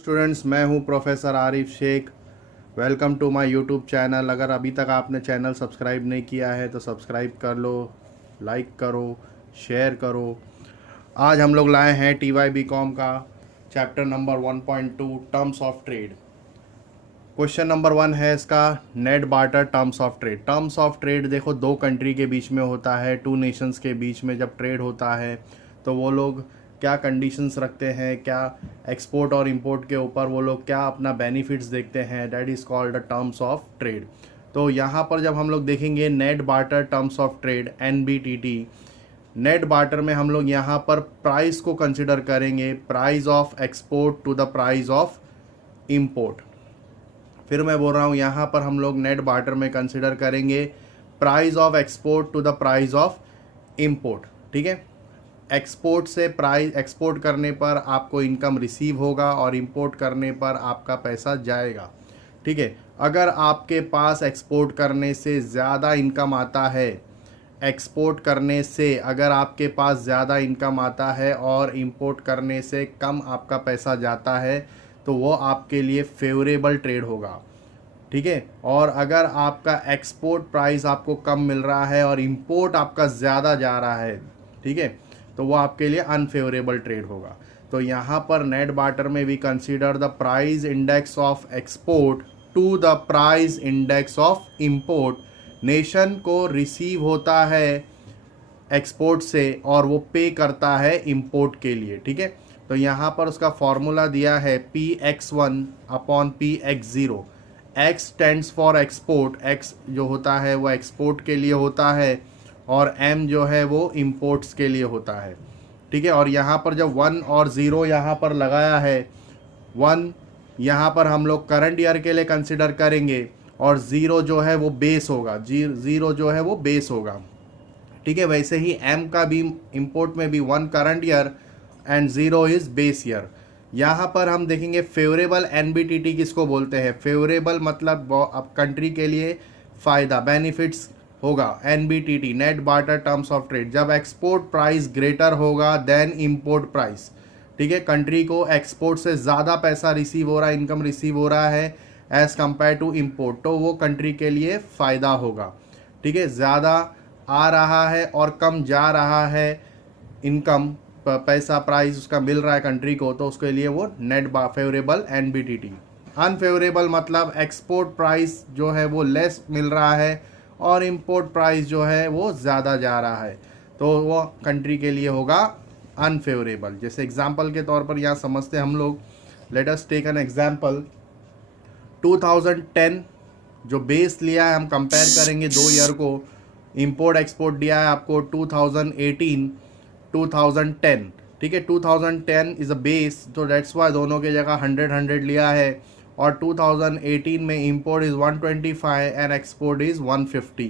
Students, मैं हूं professor Arif Shaikh. Welcome to my YouTube channel. अगर अभी तक आपने चैनल सब्सक्राइब नहीं किया है तो सब्सक्राइब कर लो, लाइक करो, शेयर करो। आज हम लोग लाए हैं TY BCom का chapter number 1.2 terms of trade. Question number 1 है इसका, net barter terms of trade. Terms of trade देखो, दो कंट्री के बीच में होता है, टू नेशंस के बीच में जब ट्रेड होता है तो वो लोग क्या कंडीशंस रखते हैं, क्या एक्सपोर्ट और इंपोर्ट के ऊपर वो लोग क्या अपना बेनिफिट्स देखते हैं, that is called the terms of trade. तो यहाँ पर जब हम लोग देखेंगे net barter terms of trade NBTT, net barter में हम लोग यहाँ पर प्राइस को कंसिडर करेंगे, price of export to the price of import. फिर मैं बोल रहा हूँ यहाँ पर हम लोग नेट बार्टर में कंसिडर करेंगे price of export to the price of import. ठीक है, एक्सपोर्ट से प्राइस, एक्सपोर्ट करने पर आपको इनकम रिसीव होगा और इंपोर्ट करने पर आपका पैसा जाएगा। ठीक है, अगर आपके पास एक्सपोर्ट करने से ज़्यादा इनकम आता है, एक्सपोर्ट करने से अगर आपके पास ज़्यादा इनकम आता है और इंपोर्ट करने से कम आपका पैसा जाता है तो वो आपके लिए फेवरेबल ट्रेड होगा। ठीक है, और अगर आपका एक्सपोर्ट प्राइस आपको कम मिल रहा है और इंपोर्ट आपका ज़्यादा जा रहा है, ठीक है, तो वो आपके लिए अनफेवरेबल ट्रेड होगा। तो यहाँ पर नेट बार्टर में we consider the price index of export to the price index of import. Nation को रिसीव होता है एक्सपोर्ट से और वो पे करता है इंपोर्ट के लिए। ठीक है, तो यहाँ पर उसका फॉर्मूला दिया है PX1 upon PX0। X stands for export, X जो होता है वो एक्सपोर्ट के लिए होता है और M जो है वो इंपोर्ट्स के लिए होता है। ठीक है, और यहाँ पर जब 1 और 0 यहाँ पर लगाया है, 1 यहाँ पर हम लोग करंट ईयर के लिए कंसिडर करेंगे और 0 जो है वो बेस होगा, 0 जो है वो बेस होगा। ठीक है, वैसे ही M का भी इंपोर्ट में भी 1 current year and 0 is base year. यहाँ पर हम देखेंगे फेवरेबल NBTT किसको बोलते हैं। फेवरेबल मतलब अब कंट्री के लिए फ़ायदा, बेनिफिट्स होगा। NBTT net barter terms of trade, जब एक्सपोर्ट प्राइस ग्रेटर होगा देन इंपोर्ट प्राइस। ठीक है, कंट्री को एक्सपोर्ट से ज़्यादा पैसा रिसीव हो रहा है, इनकम रिसीव हो रहा है एज़ कम्पेयर टू इंपोर्ट, तो वो कंट्री के लिए फ़ायदा होगा। ठीक है, ज़्यादा आ रहा है और कम जा रहा है इनकम, पैसा प्राइस उसका मिल रहा है कंट्री को, तो उसके लिए वो नेट फेवरेबल NBTT। अनफेवरेबल मतलब एक्सपोर्ट प्राइस जो है वो लेस मिल रहा है और इंपोर्ट प्राइस जो है वो ज़्यादा जा रहा है, तो वो कंट्री के लिए होगा अनफेवरेबल। जैसे एग्जांपल के तौर पर यहाँ समझते हम लोग, let us take an example. 2010 जो बेस लिया है, हम कंपेयर करेंगे दो ईयर को। इंपोर्ट एक्सपोर्ट दिया है आपको 2018 2010। ठीक है, 2010 इज़ अ बेस, तो डेट्स वाई दोनों के जगह 100 लिया है। और 2018 में import is 125 and export is 150।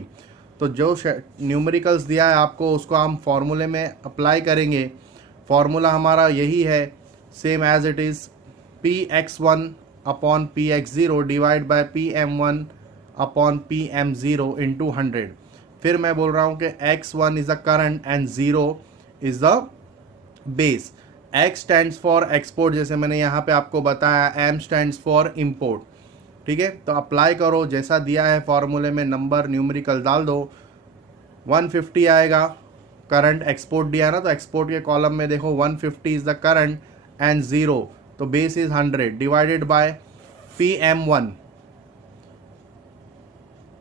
तो जो न्यूमेरिकल्स दिया है आपको उसको हम फॉर्मूले में अप्लाई करेंगे। फॉर्मूला हमारा यही है, same as it is, PX1 upon PX0 divide by PM1 upon PM0 into 100। फिर मैं बोल रहा हूँ कि X1 is a current and 0 is the base. X stands for export, जैसे मैंने यहाँ पे आपको बताया, M स्टैंड्स फॉर इंपोर्ट। ठीक है, तो अप्लाई करो जैसा दिया है फॉर्मूले में, नंबर न्यूमेरिकल डाल दो। 150 आएगा, करंट एक्सपोर्ट दिया है ना, तो एक्सपोर्ट के कॉलम में देखो 150 इज़ द करंट एंड 0, तो base is 100 divided by PM1,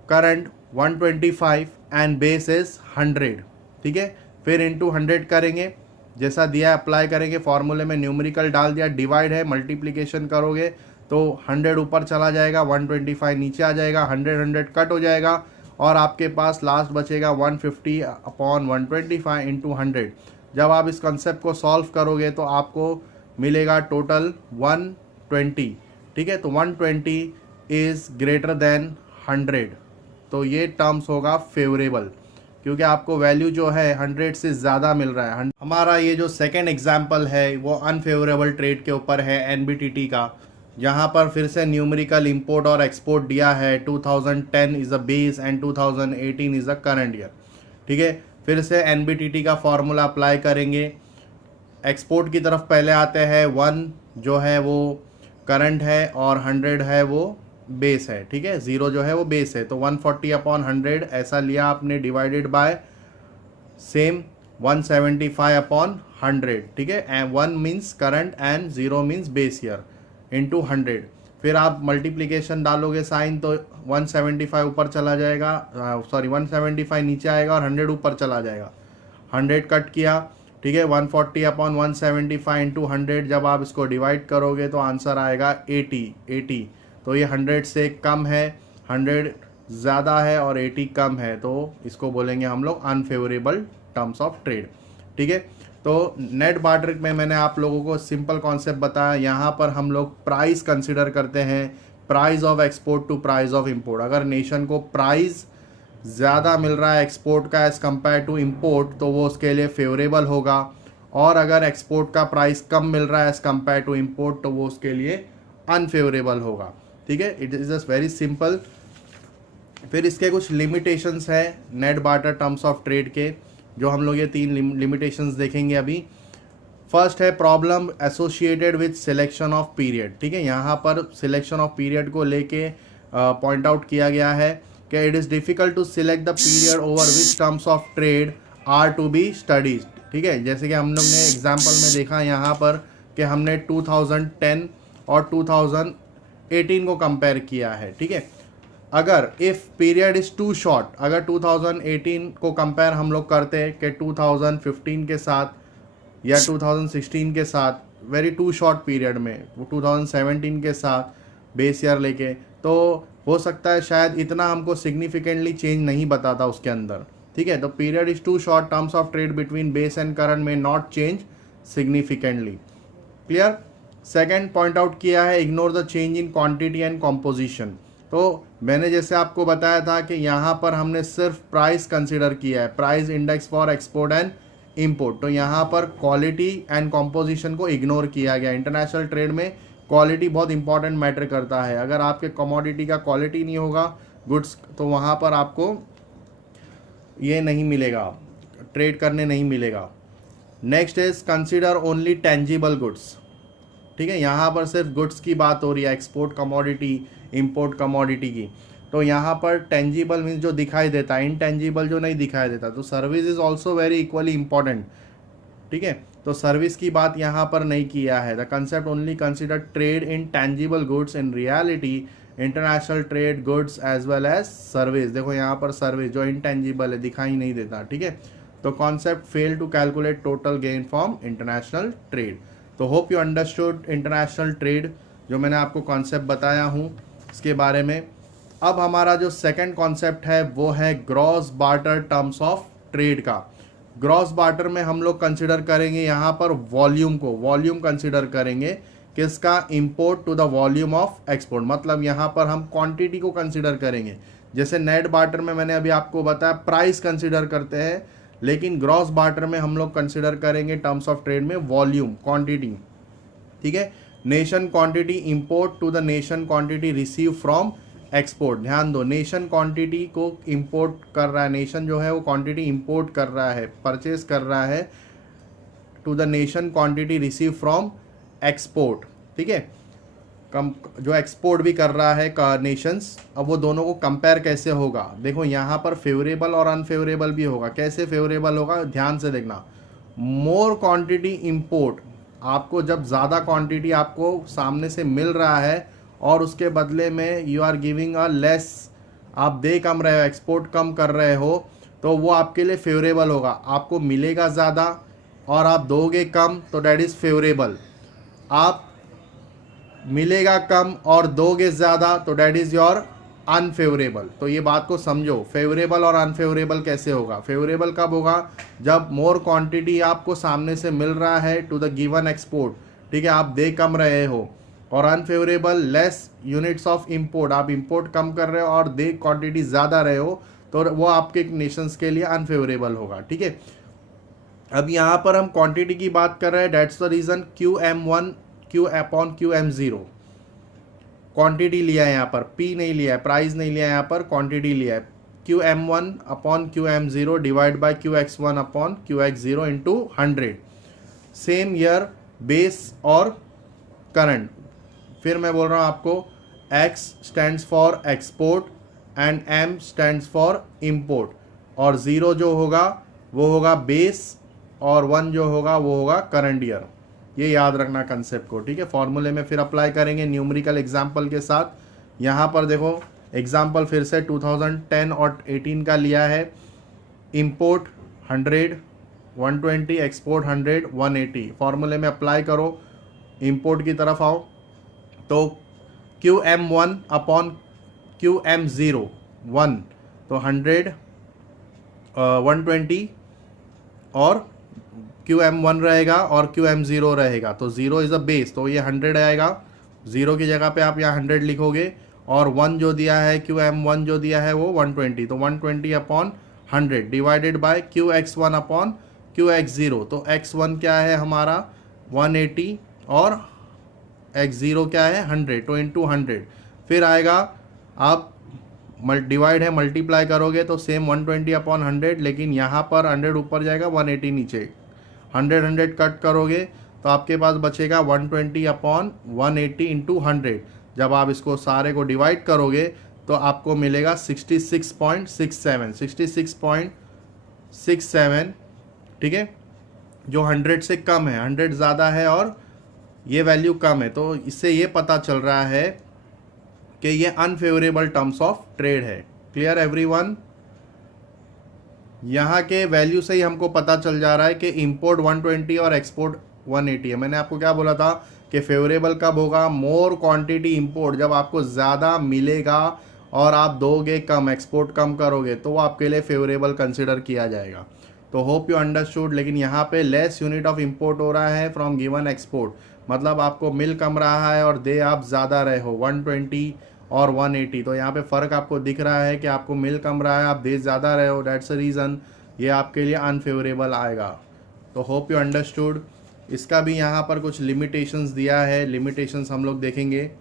current 125 and base is 100। ठीक है, फिर इंटू 100 करेंगे, जैसा दिया अप्लाई करेंगे, फॉर्मूले में न्यूमेरिकल डाल दिया, डिवाइड है, मल्टीप्लिकेशन करोगे तो 100 ऊपर चला जाएगा, 125 नीचे आ जाएगा, 100 कट हो जाएगा और आपके पास लास्ट बचेगा 150 अपॉन 125 इंटू 100। जब आप इस कंसेप्ट को सॉल्व करोगे तो आपको मिलेगा टोटल 120। ठीक है, तो 120 इज़ ग्रेटर देन 100, तो ये टर्म्स होगा फेवरेबल, क्योंकि आपको वैल्यू जो है 100 से ज़्यादा मिल रहा है। हमारा ये जो सेकेंड एग्जाम्पल है वो अनफेवरेबल ट्रेड के ऊपर है, NBTT का, जहाँ पर फिर से न्यूमेरिकल इंपोर्ट और एक्सपोर्ट दिया है। 2010 is a base and 2018 is a current year. ठीक है, फिर से NBTT का फॉर्मूला अप्लाई करेंगे। एक्सपोर्ट की तरफ पहले आते हैं, 1 जो है वो करंट है और 100 है वो बेस है, ठीक है, 0 जो है वो बेस है। तो 140 अपॉन 100 ऐसा लिया आपने, डिवाइडेड बाय सेम 175 अपॉन 100, ठीक है, and 1 means current and 0 means base year, into 100। फिर आप मल्टीप्लीकेशन डालोगे साइन तो 175 ऊपर चला जाएगा, सॉरी 175 नीचे आएगा और 100 ऊपर चला जाएगा। 100 कट किया, ठीक है, 140 अपॉन 175 इंटू 100, जब आप इसको डिवाइड करोगे तो आंसर आएगा 80। तो ये 100 से कम है, 100 ज़्यादा है और 80 कम है, तो इसको बोलेंगे हम लोग अनफेवरेबल टर्म्स ऑफ ट्रेड, ठीक है। तो नेट बार्टर में मैंने आप लोगों को सिंपल कॉन्सेप्ट बताया। यहाँ पर हम लोग प्राइस कंसिडर करते हैं, price of export to price of import. अगर नेशन को प्राइस ज़्यादा मिल रहा है एक्सपोर्ट का एज़ कम्पेयर टू इंपोर्ट तो वो उसके लिए फेवरेबल होगा, और अगर एक्सपोर्ट का प्राइस कम मिल रहा है एज़ कम्पेयर टू इंपोर्ट तो वो उसके लिए अनफेवरेबल होगा, ठीक है। It is just very simple. फिर इसके कुछ लिमिटेशंस है net barter terms of trade के, जो हम लोग ये 3 लिमिटेशंस देखेंगे अभी। फर्स्ट है problem associated with selection of period, ठीक है। यहाँ पर सिलेक्शन ऑफ पीरियड को लेके पॉइंट आउट किया गया है कि it is difficult to select the period over which terms of trade are to be studies, ठीक है। जैसे कि हम लोग ने एग्जाम्पल में देखा यहाँ पर कि हमने 2010 और 2018 को कंपेयर किया है, ठीक है। अगर if period is too short, अगर 2018 को कंपेयर हम लोग करते हैं कि 2015 के साथ या 2016 के साथ, वेरी टू शॉर्ट पीरियड में, वो 2017 के साथ बेस ईयर लेके, तो हो सकता है शायद इतना हमको सिग्निफिकेंटली चेंज नहीं बताता उसके अंदर, ठीक है। तो period is too short, terms of trade between base and current may not change significantly, clear. Second point out किया है ignore the change in quantity and composition. तो मैंने जैसे आपको बताया था कि यहाँ पर हमने सिर्फ प्राइस कंसिडर किया है, price index for export and import. तो यहाँ पर क्वालिटी एंड कॉम्पोजिशन को इग्नोर किया गया। इंटरनेशनल ट्रेड में क्वालिटी बहुत इंपॉर्टेंट मैटर करता है। अगर आपके कमोडिटी का क्वालिटी नहीं होगा गुड्स, तो वहाँ पर आपको ये नहीं मिलेगा, ट्रेड करने नहीं मिलेगा। Next is consider only tangible goods, ठीक है। यहाँ पर सिर्फ गुड्स की बात हो रही है, एक्सपोर्ट कमोडिटी, इंपोर्ट कमोडिटी की। तो यहाँ पर टेंजिबल मीन्स जो दिखाई देता है, इनटेंजिबल जो नहीं दिखाई देता। तो service is also very equally important, ठीक है। तो सर्विस की बात यहाँ पर नहीं किया है। The concept only consider trade in tangible goods, in reality international trade goods as well as service. देखो यहाँ पर सर्विस जो इनटेंजिबल है दिखाई नहीं देता, ठीक है। तो concept fail to calculate total gain from international trade. तो hope you understood international trade, जो मैंने आपको कॉन्सेप्ट बताया हूँ इसके बारे में। अब हमारा जो सेकंड कॉन्सेप्ट है वो है gross barter terms of trade का। ग्रॉस बार्टर में हम लोग कंसिडर करेंगे यहाँ पर वॉल्यूम को, वॉल्यूम कंसिडर करेंगे किसका, import to the volume of export. मतलब यहाँ पर हम क्वांटिटी को कंसिडर करेंगे। जैसे नेट बार्टर में मैंने अभी आपको बताया प्राइस कंसिडर करते हैं, लेकिन ग्रॉस बार्टर में हम लोग कंसिडर करेंगे टर्म्स ऑफ ट्रेड में वॉल्यूम, क्वांटिटी, ठीक है। Nation quantity import to the nation quantity receive from export. ध्यान दो, नेशन क्वांटिटी को इंपोर्ट कर रहा है, नेशन जो है वो क्वांटिटी इंपोर्ट कर रहा है, परचेज कर रहा है to the nation quantity receive from export, ठीक है। कम जो एक्सपोर्ट भी कर रहा है नेशंस, अब वो दोनों को कंपेयर कैसे होगा, देखो यहाँ पर फेवरेबल और अनफेवरेबल भी होगा। कैसे फेवरेबल होगा, ध्यान से देखना। मोर क्वांटिटी इंपोर्ट, आपको जब ज़्यादा क्वांटिटी आपको सामने से मिल रहा है और उसके बदले में you are giving a less, आप दे कम रहे हो, एक्सपोर्ट कम कर रहे हो, तो वो आपके लिए फेवरेबल होगा। आपको मिलेगा ज़्यादा और आप दोगे कम, तो डैट इज़ फेवरेबल। आप मिलेगा कम और दोगे ज़्यादा, तो डैट इज़ योर अनफेवरेबल। तो ये बात को समझो, फेवरेबल और अनफेवरेबल कैसे होगा। फेवरेबल कब होगा, जब मोर क्वांटिटी आपको सामने से मिल रहा है टू द गिवन एक्सपोर्ट, ठीक है, आप दे कम रहे हो। और unfavourable less units of import, आप इंपोर्ट कम कर रहे हो और दे क्वांटिटी ज़्यादा रहे हो, तो वो आपके नेशंस के लिए अनफेवरेबल होगा, ठीक है। अब यहाँ पर हम क्वांटिटी की बात कर रहे हैं, that's the reason QM1 Q upon QM0 quantity लिया है, यहाँ पर P नहीं लिया है, प्राइस नहीं लिया है, यहाँ पर क्वांटिटी लिया है। QM1 upon QM0 divide by QX1 upon QX0 into 100। Same year, base और करंट, फिर मैं बोल रहा हूँ आपको X stands for export and M stands for import, और 0 जो होगा वो होगा बेस और 1 जो होगा वो होगा करंट ईयर। ये याद रखना कंसेप्ट को, ठीक है। फॉर्मूले में फिर अप्लाई करेंगे न्यूमेरिकल एग्जाम्पल के साथ। यहाँ पर देखो एग्जाम्पल फिर से 2010 और 18 का लिया है। Import 100 120, export 100 180। फॉर्मूले में अप्लाई करो, इम्पोर्ट की तरफ आओ तो QM1 अपॉन QM0 1, तो 100 120 और QM1 रहेगा और QM0 रहेगा, तो 0 इज़ अ बेस, तो ये 100 आएगा। 0 की जगह पे आप यहाँ 100 लिखोगे, और 1 जो दिया है QM1 जो दिया है वो 120, तो 120 upon 100 divided by QX1 upon QX0। तो X1 क्या है हमारा 180 और X0 क्या है 100, तो इंटू 100 फिर आएगा। आप डिवाइड है मल्टीप्लाई करोगे तो सेम 120 अपॉन 100, लेकिन यहाँ पर 100 ऊपर जाएगा 180 नीचे। 100 100 कट करोगे तो आपके पास बचेगा 120 अपॉन 180 इंटू 100। जब आप इसको सारे को डिवाइड करोगे तो आपको मिलेगा 66.67, ठीक है, जो 100 से कम है। 100 ज़्यादा है और ये वैल्यू कम है, तो इससे ये पता चल रहा है कि ये अनफेवरेबल टर्म्स ऑफ ट्रेड है। Clear everyone? यहाँ के वैल्यू से ही हमको पता चल जा रहा है कि इंपोर्ट 120 और एक्सपोर्ट 180 है। मैंने आपको क्या बोला था कि फेवरेबल कब होगा? मोर क्वांटिटी इंपोर्ट, जब आपको ज़्यादा मिलेगा और आप दोगे कम, एक्सपोर्ट कम करोगे, तो वो आपके लिए फेवरेबल कंसिडर किया जाएगा। तो होप यू अंडरस्टूड। लेकिन यहाँ पे लेस यूनिट ऑफ इंपोर्ट हो रहा है फ्रॉम गिवन एक्सपोर्ट, मतलब आपको मिल कम रहा है और दे आप ज़्यादा रहे हो 120 और 180, तो यहाँ पे फ़र्क आपको दिख रहा है कि आपको मिल कम रहा है, आप दे ज़्यादा रहे हो, दैट्स द रीज़न ये आपके लिए अनफेवरेबल आएगा। तो होप यू अंडरस्टूड। इसका भी यहाँ पर कुछ लिमिटेशंस दिया है, लिमिटेशंस हम लोग देखेंगे।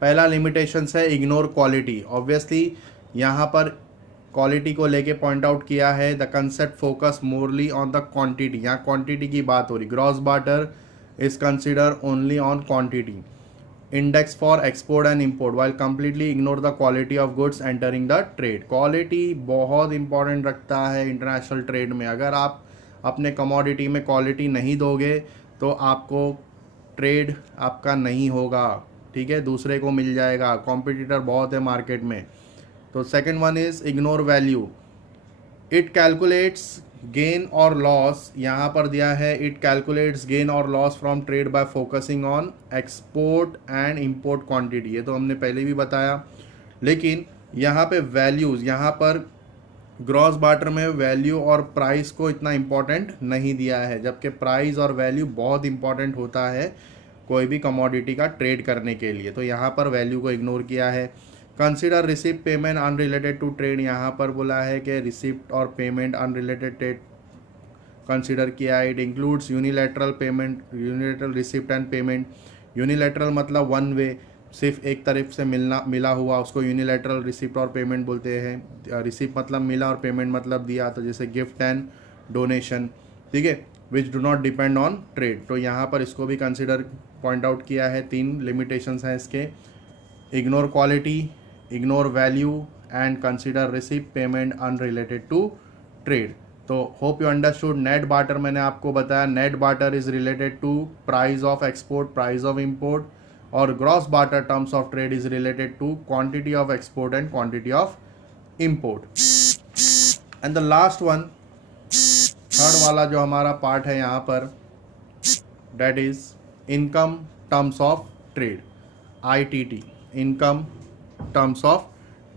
पहला लिमिटेशंस है इग्नोर क्वालिटी। ऑब्वियसली यहाँ पर क्वालिटी को लेके पॉइंट आउट किया है। The concept focus morely on the quantity, यहाँ क्वांटिटी की बात हो रही। Gross barter is consider only on quantity. Index for export and import while completely ignore the quality of goods entering the trade. Quality बहुत important रखता है international trade में। अगर आप अपने कमोडिटी में क्वालिटी नहीं दोगे तो आपको ट्रेड आपका नहीं होगा, ठीक है, दूसरे को मिल जाएगा। कॉम्पिटिटर बहुत है मार्केट में। तो second one is ignore value. It calculates gain और लॉस, यहाँ पर दिया है इट कैलकुलेट्स गेन और loss from trade by focusing on export and import quantity. ये तो हमने पहले भी बताया, लेकिन यहाँ पे वैल्यूज़, यहाँ पर ग्रॉस बार्टर में वैल्यू और प्राइस को इतना इम्पोर्टेंट नहीं दिया है, जबकि प्राइस और वैल्यू बहुत इंपॉर्टेंट होता है कोई भी कमोडिटी का ट्रेड करने के लिए। तो यहाँ पर वैल्यू को इग्नोर किया है। Consider receipt payment unrelated to trade, यहाँ पर बोला है कि रिसिप्ट और पेमेंट अनरिलेटेड ट्रेड कंसिडर किया है। It includes unilateral payment, unilateral receipt and payment. Unilateral मतलब वन वे, सिर्फ एक तरफ से मिला हुआ, उसको यूनिलैटरल रिसिप्ट और पेमेंट बोलते हैं। रिसिप्ट मतलब मिला और पेमेंट मतलब दिया, तो जैसे गिफ्ट एंड डोनेशन, ठीक है, which do not depend on trade. तो यहाँ पर इसको भी कंसिडर पॉइंट आउट किया है। 3 लिमिटेशंस हैं इसके, ignore quality, ignore value and consider receipt payment unrelated to trade. तो hope you understood. Net barter मैंने आपको बताया, net barter is related to price of export, price of import, और gross barter terms of trade is related to quantity of export and quantity of import. And the last one, third वाला जो हमारा part है यहाँ पर, that is income terms of trade, ITT, income terms of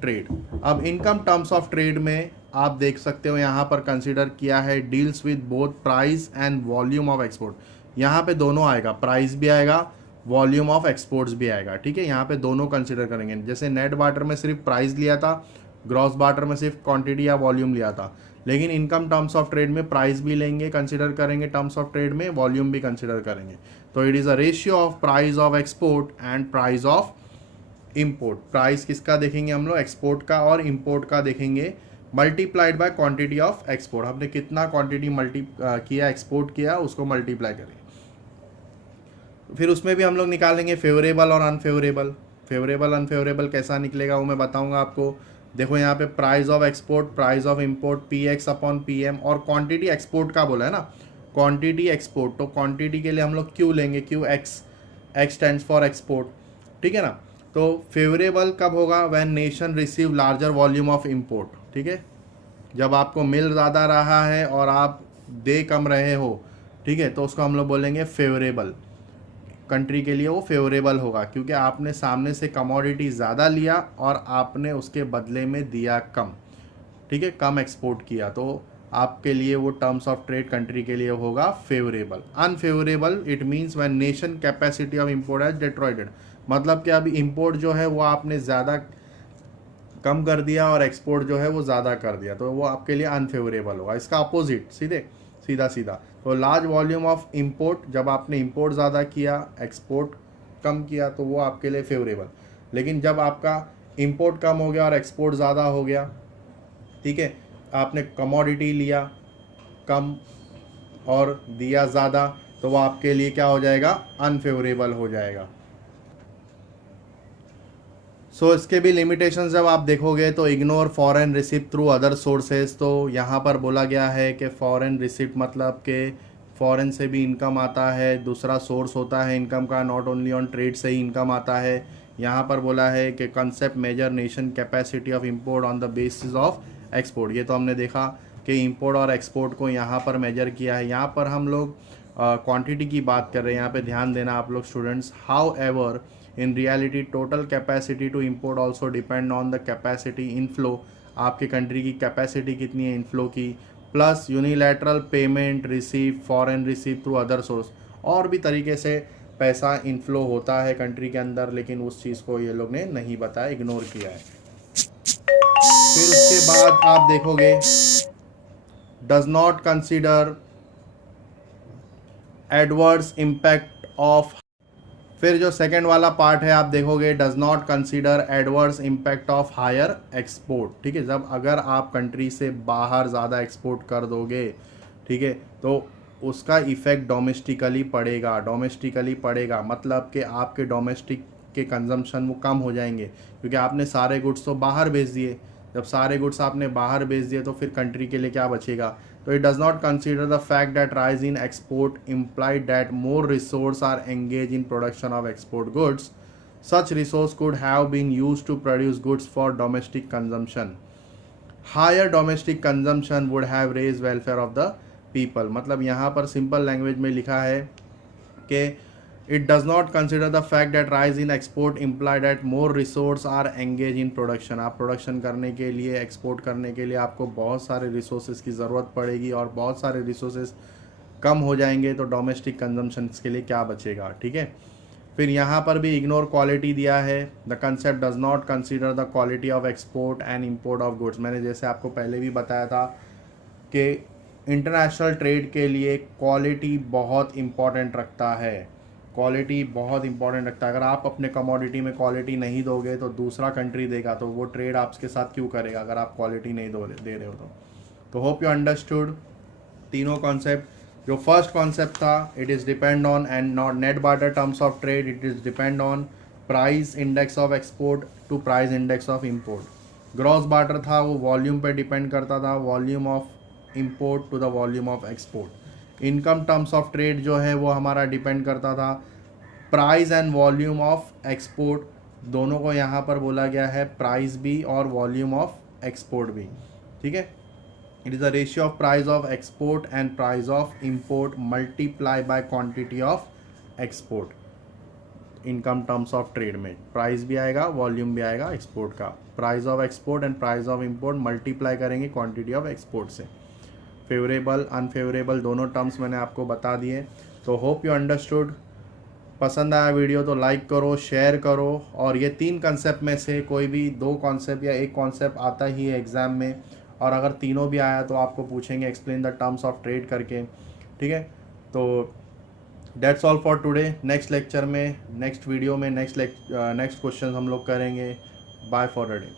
trade. अब income terms of trade में आप देख सकते हो यहाँ पर कंसीडर किया है deals with both price and volume of export. यहाँ पे दोनों आएगा, प्राइस भी आएगा, वॉल्यूम ऑफ एक्सपोर्ट्स भी आएगा, ठीक है, यहाँ पे दोनों कंसीडर करेंगे। जैसे नेट बार्टर में सिर्फ प्राइस लिया था, ग्रॉस बार्टर में सिर्फ क्वांटिटी या वॉल्यूम लिया था, लेकिन इनकम टर्म्स ऑफ ट्रेड में प्राइस भी लेंगे, कंसीडर करेंगे टर्म्स ऑफ ट्रेड में, वॉल्यूम भी कंसीडर करेंगे। तो it is a ratio of price of export and price of import. Price किसका देखेंगे हम लोग? एक्सपोर्ट का और इंपोर्ट का देखेंगे। Multiplied by quantity of export, हमने कितना क्वांटिटी किया एक्सपोर्ट किया उसको मल्टीप्लाई करें। फिर उसमें भी हम लोग निकालेंगे फेवरेबल और अनफेवरेबल। फेवरेबल अनफेवरेबल कैसा निकलेगा वो मैं बताऊंगा आपको। देखो यहाँ पे price of export, price of import, P X upon P M, और क्वांटिटी एक्सपोर्ट का बोला है ना, क्वांटिटी एक्सपोर्ट, तो क्वांटिटी के लिए हम लोग क्यू लेंगे, Q x, x stands for export, ठीक है ना। तो फेवरेबल कब होगा, when nation receive larger volume of import, ठीक है, जब आपको मिल ज़्यादा रहा है और आप दे कम रहे हो, ठीक है, तो उसको हम लोग बोलेंगे फेवरेबल। कंट्री के लिए वो फेवरेबल होगा क्योंकि आपने सामने से कमोडिटी ज़्यादा लिया और आपने उसके बदले में दिया कम, ठीक है, कम एक्सपोर्ट किया, तो आपके लिए वो टर्म्स ऑफ ट्रेड कंट्री के लिए होगा favourable. Unfavourable it means when nation capacity of import has deteriorated, मतलब कि अभी इंपोर्ट जो है वो आपने ज़्यादा कम कर दिया और एक्सपोर्ट जो है वो ज़्यादा कर दिया, तो वो आपके लिए अनफेवरेबल होगा। इसका अपोजिट सीधा सीधा, तो लार्ज वॉल्यूम ऑफ इंपोर्ट, जब आपने इंपोर्ट ज़्यादा किया एक्सपोर्ट कम किया तो वो आपके लिए फेवरेबल। लेकिन जब आपका इंपोर्ट कम हो गया और एक्सपोर्ट ज़्यादा हो गया, ठीक है, आपने कमोडिटी लिया कम और दिया ज़्यादा, तो वो आपके लिए क्या हो जाएगा, अनफेवरेबल हो जाएगा। सो इसके भी लिमिटेशंस जब आप देखोगे तो ignore foreign receipt through other sources, तो यहाँ पर बोला गया है कि फॉरेन रिसिप्ट मतलब कि फॉरेन से भी इनकम आता है, दूसरा सोर्स होता है इनकम का, नॉट ओनली ऑन ट्रेड से ही इनकम आता है। यहाँ पर बोला है कि concept measure nation capacity of import on the basis of export, ये तो हमने देखा कि इंपोर्ट और एक्सपोर्ट को यहाँ पर मेजर किया है। यहाँ पर हम लोग क्वांटिटी की बात कर रहे हैं, यहाँ पे ध्यान देना आप लोग students. However in reality total capacity to import also depend on the capacity inflow, आपके कंट्री की कैपेसिटी कितनी है इनफ्लो की, plus unilateral payment receive, foreign receive through other source, और भी तरीके से पैसा इनफ्लो होता है कंट्री के अंदर, लेकिन उस चीज़ को ये लोग ने नहीं बताया, इग्नोर किया है। फिर उसके बाद आप देखोगे does not consider adverse impact of, फिर जो सेकंड वाला पार्ट है आप देखोगे does not consider adverse impact of higher export, ठीक है, जब अगर आप कंट्री से बाहर ज़्यादा एक्सपोर्ट कर दोगे, ठीक है, तो उसका इफ़ेक्ट डोमेस्टिकली पड़ेगा, मतलब कि आपके डोमेस्टिक के कंजम्पशन वो कम हो जाएंगे क्योंकि आपने सारे गुड्स तो बाहर भेज दिए। जब सारे गुड्स आपने बाहर भेज दिए तो फिर कंट्री के लिए क्या बचेगा। तो it does not consider the fact that rise in export implied that more resource are engage in production of export goods, such resource could have been used to produce goods for domestic consumption. Higher domestic consumption would have raised welfare of the people, मतलब यहाँ पर simple language में लिखा है कि it does not consider the fact that rise in export imply that more resource are engaged in production. आप production करने के लिए, एक्सपोर्ट करने के लिए आपको बहुत सारे रिसोर्सेज की ज़रूरत पड़ेगी और बहुत सारे रिसोर्सेज कम हो जाएंगे, तो डोमेस्टिक कंजम्पशन के लिए क्या बचेगा, ठीक है। फिर यहाँ पर भी इग्नोर क्वालिटी दिया है, the concept does not consider the quality of export and import of goods. मैंने जैसे आपको पहले भी बताया था कि इंटरनेशनल ट्रेड के लिए क्वालिटी बहुत इम्पॉर्टेंट रखता है, क्वालिटी बहुत इंपॉर्टेंट रखता है। अगर आप अपने कमोडिटी में क्वालिटी नहीं दोगे तो दूसरा कंट्री देगा, तो वो ट्रेड आपके साथ क्यों करेगा अगर आप क्वालिटी नहीं दे रहे हो तो होप यू अंडरस्टूड तीनों कॉन्सेप्ट। जो फर्स्ट कॉन्सेप्ट था, it is depend on and not net barter terms of trade, it is depend on price index of export to price index of import. Gross barter था, वो volume पे depend करता था, volume of import to the volume of export. Income terms of trade जो है वो हमारा depend करता था price and volume of export, दोनों को यहाँ पर बोला गया है, प्राइस भी और वॉल्यूम ऑफ एक्सपोर्ट भी, ठीक है। It is the ratio of price of export and price of import multiply by quantity of export. Income terms of trade में प्राइस भी आएगा, वॉल्यूम भी आएगा एक्सपोर्ट का, price of export and price of import multiply करेंगे quantity of export से। Favourable unfavourable दोनों terms मैंने आपको बता दिए। तो होप यू अंडरस्टूड। पसंद आया वीडियो तो लाइक करो, शेयर करो, और ये 3 कॉन्सेप्ट में से कोई भी 2 कॉन्सेप्ट या 1 कॉन्सेप्ट आता ही है एग्ज़ाम में, और अगर तीनों भी आया तो आपको पूछेंगे explain the terms of trade करके, ठीक है। तो that's all for today. Next lecture में, नेक्स्ट वीडियो में नेक्स्ट क्वेश्चन हम लोग करेंगे। Bye for the day.